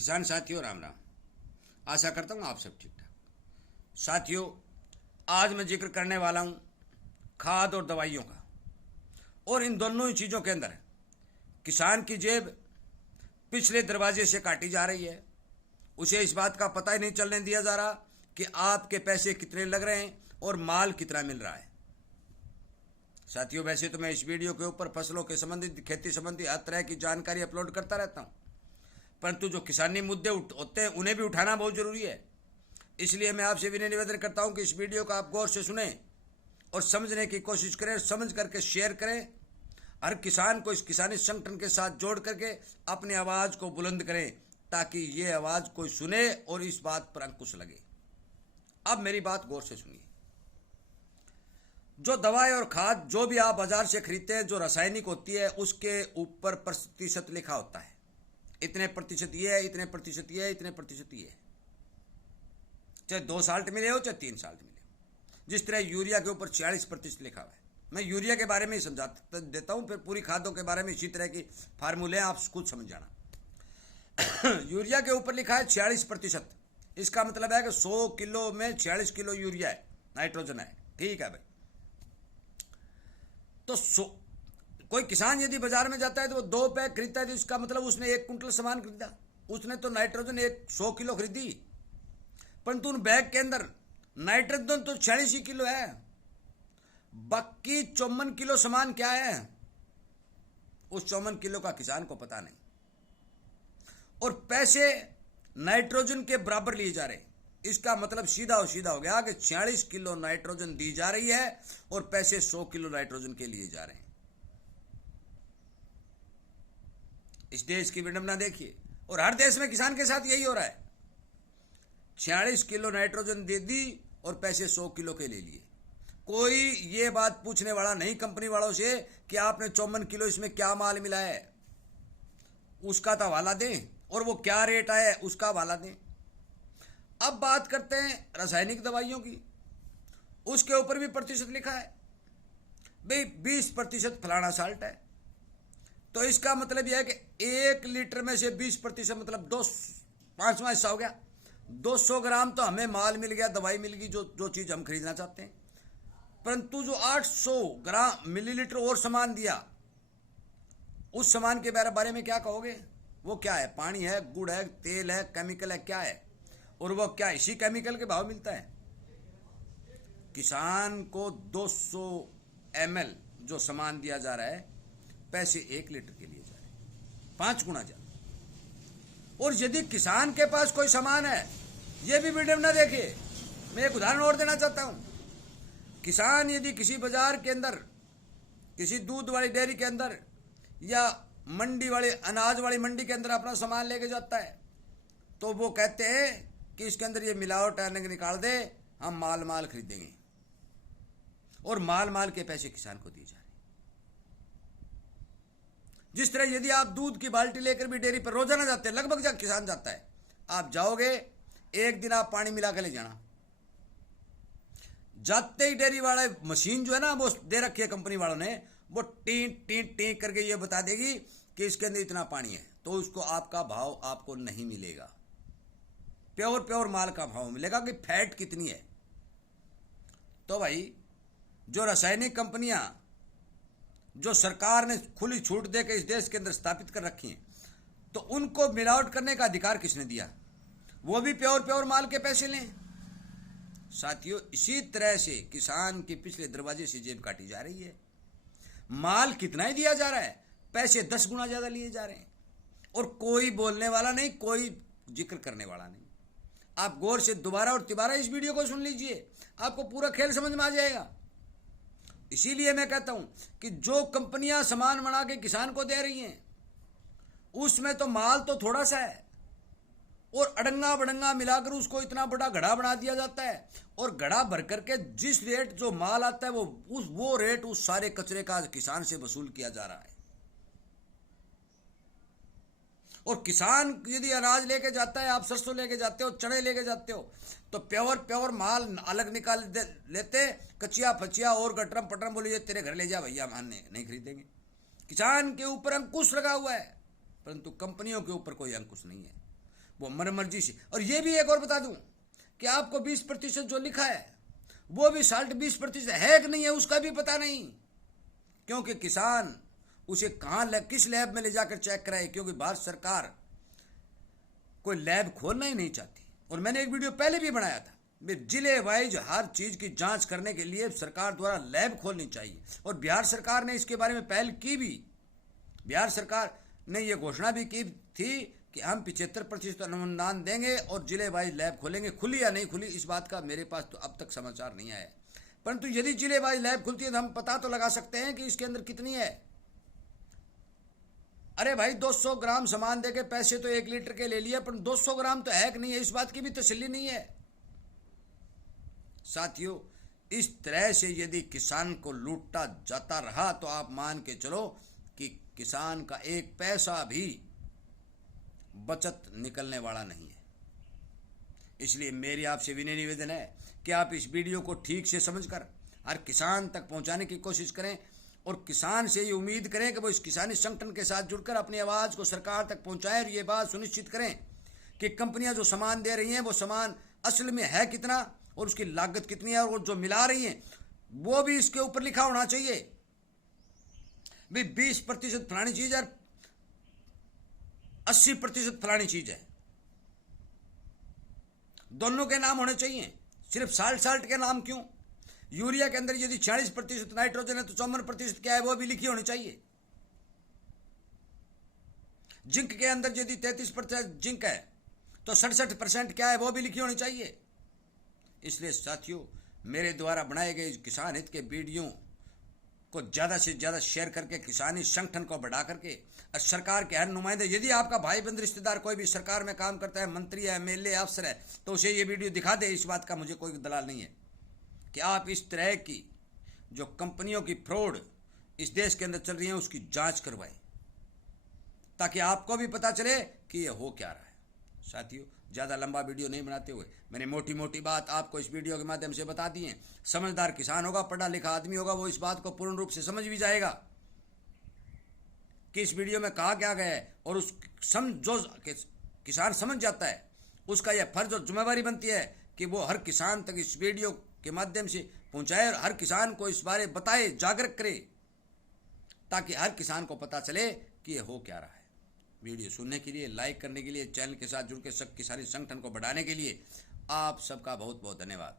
किसान साथियों राम राम। आशा करता हूँ आप सब ठीक ठाक। साथियों, आज मैं जिक्र करने वाला हूँ खाद और दवाइयों का। और इन दोनों ही चीज़ों के अंदर किसान की जेब पिछले दरवाजे से काटी जा रही है। उसे इस बात का पता ही नहीं चलने दिया जा रहा कि आपके पैसे कितने लग रहे हैं और माल कितना मिल रहा है। साथियों, वैसे तो मैं इस वीडियो के ऊपर फसलों के संबंधित, खेती संबंधी हर तरह की जानकारी अपलोड करता रहता हूँ, परंतु जो किसानी मुद्दे होते हैं उन्हें भी उठाना बहुत जरूरी है। इसलिए मैं आपसे विनय निवेदन करता हूं कि इस वीडियो को आप गौर से सुने और समझने की कोशिश करें, समझ करके शेयर करें। हर किसान को इस किसानी संगठन के साथ जोड़ करके अपनी आवाज़ को बुलंद करें ताकि ये आवाज़ कोई सुने और इस बात पर अंकुश लगे। अब मेरी बात गौर से सुनिए। जो दवाई और खाद जो भी आप बाजार से खरीदते हैं, जो रासायनिक होती है, उसके ऊपर प्रतिशत लिखा होता है। इतने प्रतिशत ये है, इतने प्रतिशत ये है, इतने प्रतिशत ये है। चाहे 2 साल्ट मिले हो चाहे 3 साल्ट मिले हो। जिस तरह यूरिया के ऊपर 46% लिखा हुआ है। मैं यूरिया के बारे में ही समझा देता हूं, फिर पूरी खादों के बारे में इसी तरह की फार्मूले आप खुद समझ जाना। यूरिया के ऊपर लिखा है 46%। इसका मतलब है कि 100 किलो में 46 किलो यूरिया है, नाइट्रोजन है। ठीक है भाई। तो कोई किसान यदि बाजार में जाता है तो वो 2 पैक खरीदता है, तो इसका मतलब उसने 1 कुंटल सामान खरीदा। उसने तो नाइट्रोजन 100 किलो खरीदी, परंतु उन बैग के अंदर नाइट्रोजन तो 46 ही किलो है। बाकी 54 किलो सामान क्या है, उस 54 किलो का किसान को पता नहीं। और पैसे नाइट्रोजन के बराबर लिए जा रहे। इसका मतलब सीधा हो गया कि 46 किलो नाइट्रोजन दी जा रही है और पैसे 100 किलो नाइट्रोजन के लिए जा रहे हैं। इस देश की विडंबना देखिए। और हर देश में किसान के साथ यही हो रहा है। 46 किलो नाइट्रोजन दे दी और पैसे 100 किलो के ले लिए। कोई ये बात पूछने वाला नहीं कंपनी वालों से कि आपने 54 किलो इसमें क्या माल मिला है, उसका तो हवाला दें, और वो क्या रेट आया उसका हवाला दें। अब बात करते हैं रासायनिक दवाइयों की। उसके ऊपर भी प्रतिशत लिखा है भाई, 20% फलाना साल्ट है। तो इसका मतलब यह है कि 1 लीटर में से 20% मतलब 5वां हिस्सा हो गया। 200 ग्राम तो हमें माल मिल गया, दवाई मिल गई, जो चीज हम खरीदना चाहते हैं। परंतु जो 800 ग्राम मिलीलीटर और सामान दिया, उस सामान के बारे में क्या कहोगे? वो क्या है? पानी है, गुड़ है, तेल है, केमिकल है, क्या है? और वो क्या इसी केमिकल के भाव मिलता है? किसान को 200 ml जो सामान दिया जा रहा है, पैसे 1 लीटर के लिए जा रहे हैं, 5 गुना ज्यादा। और यदि किसान के पास कोई सामान है, यह भी वीडियो ना देखिए, मैं एक उदाहरण और देना चाहता हूं। किसान यदि किसी बाजार के अंदर, किसी दूध वाली डेयरी के अंदर या मंडी वाली, अनाज वाली मंडी के अंदर अपना सामान लेके जाता है, तो वो कहते हैं कि इसके अंदर ये मिलावट निकाल दे, हम माल खरीदेंगे। और माल के पैसे किसान को दिए जा रहे हैं। जिस तरह यदि आप दूध की बाल्टी लेकर भी डेयरी पर रोजाना जाते हैं, लगभग जब किसान जाता है, आप जाओगे, एक दिन आप पानी मिला कर ले जाना। जाते ही डेयरी वाला मशीन जो है ना, वो दे रखी है कंपनी वालों ने, वो टी टी टी करके ये बता देगी कि इसके अंदर इतना पानी है। तो उसको आपका भाव आपको नहीं मिलेगा, प्योर माल का भाव मिलेगा कि फैट कितनी है। तो भाई, जो रासायनिक कंपनियां, जो सरकार ने खुली छूट देकर इस देश के अंदर स्थापित कर रखी हैं, तो उनको मिलावट करने का अधिकार किसने दिया? वो भी प्योर माल के पैसे लें। साथियों, इसी तरह से किसान के पिछले दरवाजे से जेब काटी जा रही है। माल कितना ही दिया जा रहा है, पैसे 10 गुना ज्यादा लिए जा रहे हैं, और कोई बोलने वाला नहीं, कोई जिक्र करने वाला नहीं। आप गौर से दोबारा और तिबारा इस वीडियो को सुन लीजिए, आपको पूरा खेल समझ में आ जाएगा। इसीलिए मैं कहता हूं कि जो कंपनियां सामान बना के किसान को दे रही हैं, उसमें तो माल तो थोड़ा सा है, और अड़ंगा बड़ंगा मिलाकर उसको इतना बड़ा घड़ा बना दिया जाता है। और घड़ा भर करके जिस रेट जो माल आता है, वो रेट उस सारे कचरे का किसान से वसूल किया जा रहा है। और किसान यदि अनाज लेके जाता है, आप सरसों लेके जाते हो, चने लेके जाते हो, तो प्योर माल अलग निकाल लेते, कचिया फचिया और गटरम पटरम बोलिए तेरे घर ले जा भैया, हम नहीं खरीदेंगे। किसान के ऊपर अंकुश लगा हुआ है, परंतु कंपनियों के ऊपर कोई अंकुश नहीं है। वो मन मर्जी से। और ये भी एक और बता दूं कि आपको 20% जो लिखा है वो भी साल्ट 20% है कि नहीं है उसका भी पता नहीं, क्योंकि किसान उसे कहाँ किस लैब में ले जाकर चेक कराए, क्योंकि भारत सरकार कोई लैब खोलना ही नहीं चाहती। और मैंने एक वीडियो पहले भी बनाया था, जिले वाइज हर चीज की जांच करने के लिए सरकार द्वारा लैब खोलनी चाहिए। और बिहार सरकार ने इसके बारे में पहल की भी। बिहार सरकार ने यह घोषणा भी की थी कि हम 75% अनुदान देंगे और जिले वाइज लैब खोलेंगे। खुली या नहीं खुली इस बात का मेरे पास तो अब तक समाचार नहीं आया, परंतु यदि जिले वाइज लैब खुलती है तो हम पता तो लगा सकते हैं कि इसके अंदर कितनी है। अरे भाई 200 ग्राम सामान देके पैसे तो 1 लीटर के ले लिए, पर 200 ग्राम तो है कि नहीं है इस बात की भी तसल्ली नहीं है। साथियों, इस तरह से यदि किसान को लूटा जाता रहा तो आप मान के चलो कि किसान का 1 पैसा भी बचत निकलने वाला नहीं है। इसलिए मेरी आपसे विनय निवेदन है कि आप इस वीडियो को ठीक से समझकर हर किसान तक पहुंचाने की कोशिश करें और किसान से ये उम्मीद करें कि वो इस किसानी संगठन के साथ जुड़कर अपनी आवाज़ को सरकार तक पहुंचाएं और ये बात सुनिश्चित करें कि कंपनियां जो सामान दे रही हैं वो सामान असल में है कितना और उसकी लागत कितनी है, और जो मिला रही हैं वो भी इसके ऊपर लिखा होना चाहिए। भाई 20% फलानी चीज है, 80% फलानी चीज है, दोनों के नाम होने चाहिए। सिर्फ साल्ट के नाम क्यों? यूरिया के अंदर यदि 46% नाइट्रोजन है तो 54% क्या है वो भी लिखी होनी चाहिए। जिंक के अंदर यदि 33% जिंक है तो 67% क्या है वो भी लिखी होनी चाहिए। इसलिए साथियों, मेरे द्वारा बनाए गए किसान हित के वीडियो को ज़्यादा से ज़्यादा शेयर करके किसानी संगठन को बढ़ा करके और सरकार के हर नुमाइंदे, यदि आपका भाई बंद रिश्तेदार कोई भी सरकार में काम करता है, मंत्री है, एमएलए अफसर है, तो उसे ये वीडियो दिखा दे। इस बात का मुझे कोई दलाल नहीं है कि आप इस तरह की जो कंपनियों की फ्रॉड इस देश के अंदर चल रही है उसकी जांच करवाएं, ताकि आपको भी पता चले कि ये हो क्या रहा है। साथियों, ज़्यादा लंबा वीडियो नहीं बनाते हुए मैंने मोटी मोटी बात आपको इस वीडियो के माध्यम से बता दी है। समझदार किसान होगा, पढ़ा लिखा आदमी होगा, वो इस बात को पूर्ण रूप से समझ भी जाएगा कि इस वीडियो में कहा क्या गया है, और उस जो किसान समझ जाता है उसका यह फर्ज और जिम्मेवारी बनती है कि वो हर किसान तक इस वीडियो के माध्यम से पहुंचाए और हर किसान को इस बारे बताए, जागरूक करे, ताकि हर किसान को पता चले कि ये हो क्या रहा है। वीडियो सुनने के लिए, लाइक करने के लिए, चैनल के साथ जुड़ के सब किसानी संगठन को बढ़ाने के लिए आप सबका बहुत बहुत धन्यवाद।